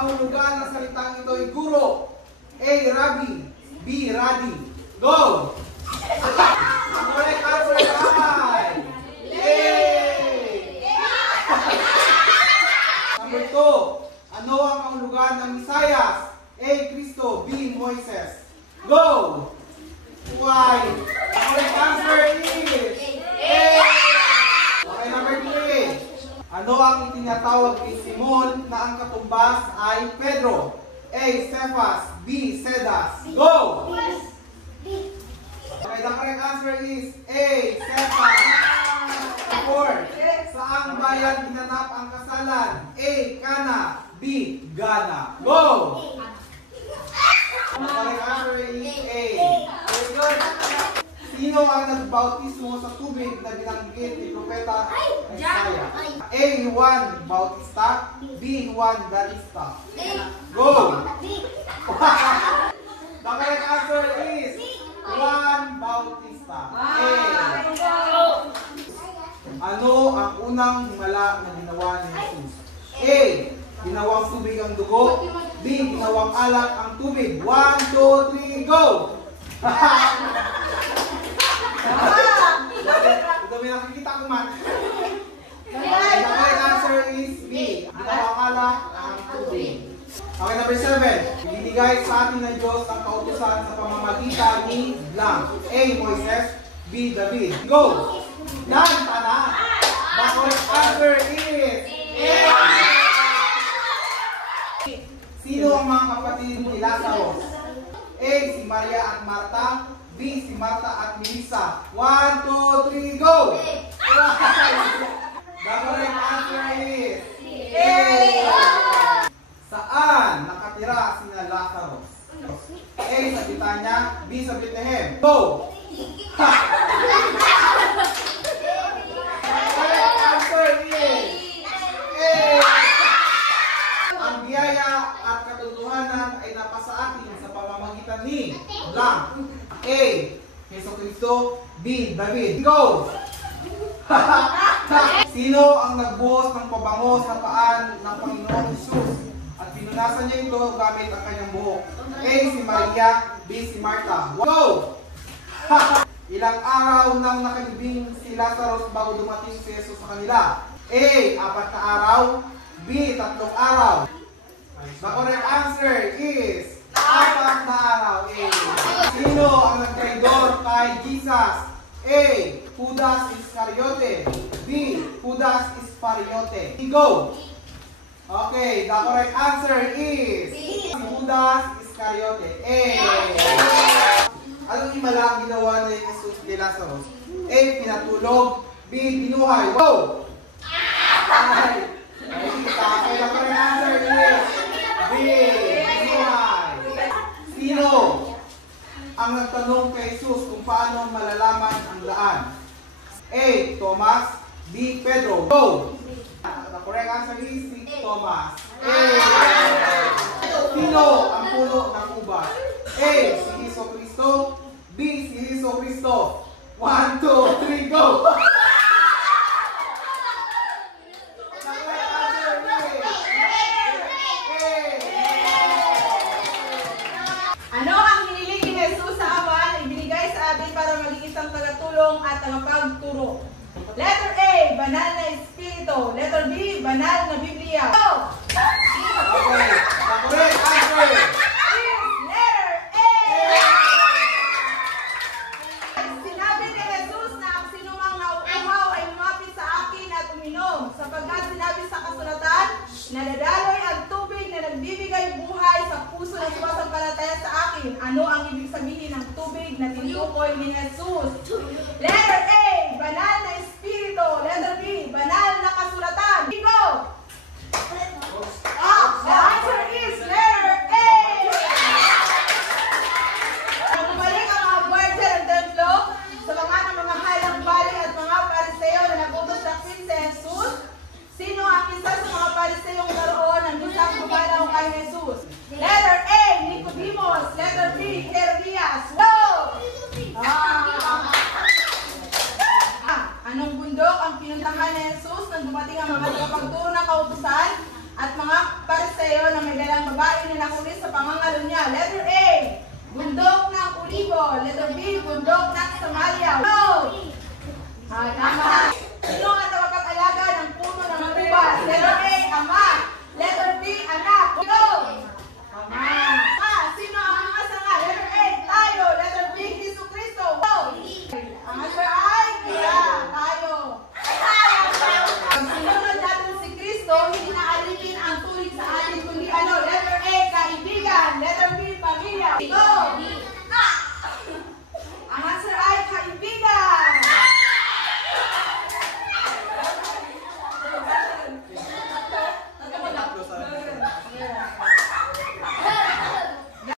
kahulugan ng salitang ito ay guro? A. Rabbi. B. Radi. Go! Ang correct answer ay A. Number 2. Ano ang kahulugan ng Isaias? A. Cristo. B. Moises. Go! Why? Ang correct answer is A. Okay, number 3. Ano ang itinatawag ni Simon na ang katumbas ay Pedro? A. Cephas. B. Cedas. Go! Okay, the correct answer is A. Cephas. 4. Saang bayan ginanap ang kasalan? A. Cana. B. Ghana. Go! The correct answer is A. Very good. Sino ang nagbautismo sa tubig na binanggit ni Propeta Isaiah? A. Juan Bautista. B. Juan Batista. Go! The correct answer is Juan Bautista. A. Ano ang unang himala na ginawa ni Jesus? A. Ginawang tubig ang dugo. B. Ginawang alak ang tubig. 1, 2, 3, go! Ito may nakikita ko man. The correct answer is B. Ginawang alak ang tubig. Okay, number 7. Ibinigay sa atin ng Diyos ang kautusan sa pamamagitan ni Blanc. A. Moises. B. David. Go! Yan, tana. The correct answer is A. Sino ang mga kapatid ni Lazarus? A. Si Maria at Marta. B. Si Marta at Melissa. 1, 2, 3, go! The correct answer is A. Saan nakatira sina Lazarus? A. Sa Betania. B. Sa Bethlehem. Go! Correct answer is A. Ang biyaya at katotohanan ay napasa atin sa pamamagitan ni Blanc. A. Jesucristo. B. David. Go! Sino ang nagbuhos ng pabango sa paan ng Panginoong Jesus at pinunasan niya ito gamit ang kanyang buhok? A. Si Maria. B. Si Marta. Go! Ilang araw nang nakalibing si Lazarus bago dumating si Jesus sa kanila? A. 4 na araw. B. 3 araw. The correct answer is 4 na araw. A. Sino ang nagtraidor kay Jesus? A. Judas Iscariote. B. Judas Iscariote. Go! Okay, the correct answer is Judas Iscariote. A. Anong himala ang ginawa ni Jesus kay Lazarus? A. Pinatulog. B. Binuhay. Go! Okay, the correct answer is B. Binuhay. Sino ang nagtanong kay Jesus kung paano malalaman ang daan? A. Thomas. B. Pedro. Go! The correct answer is si Thomas. A. Sino ang puno ng ubas? A. Si Jesucristo. B. Si Jesucristo. 1, 2, 3, go! Ano ang hiniling ni Jesus sa Ama na ibinigay sa atin para maging isang tagatulong at tagapagturo? Letter A, banal na espiritu. Letter B, banal na Biblia. Go! Okay, the correct answer is letter A. Sinabi ni Jesus na ang sinumang nauuhaw ay lumapit sa akin at uminom, sapagkat sinabi sa kasulatan, nadadaloy ang tubig na nagbibigay buhay sa puso na sumasampalataya sa akin. Ano ang ibig sabihin ng tubig na tinukoy ni Jesus? Letter A, banal na espiritu. Letter B, banal na kasulatan. Go! The answer is letter A. Nagbalik ang mga guardia ng templo sa mga namamahal ng bali at mga pariseo na nagutos sa si Jesus. Sino ang isa sa mga pariseyong naroon ang isang gumalaw kay Jesus? Letter A, Nicodemus. Letter B, Herodias. Go! babae na nahuli sa pangangalo niya? Letter A, bundok ng Olivo. Letter B, bundok ng Samaria. No! Tama. Sino ang